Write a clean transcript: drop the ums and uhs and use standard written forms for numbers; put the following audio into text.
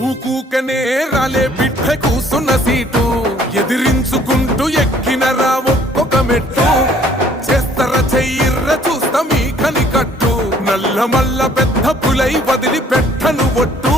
ఊకూకనే రాలే బిడ్డ కూసున్న సీటు ఎదిరించుకుంటూ ఎక్కినరా ఒక్కొక్క మెట్టు చేస్తర చెయ్యిర్ర చూస్తా మీ కనికట్టు నల్ల మల్ల పెద్ద పులై వదిలి పెట్టను ఒట్టు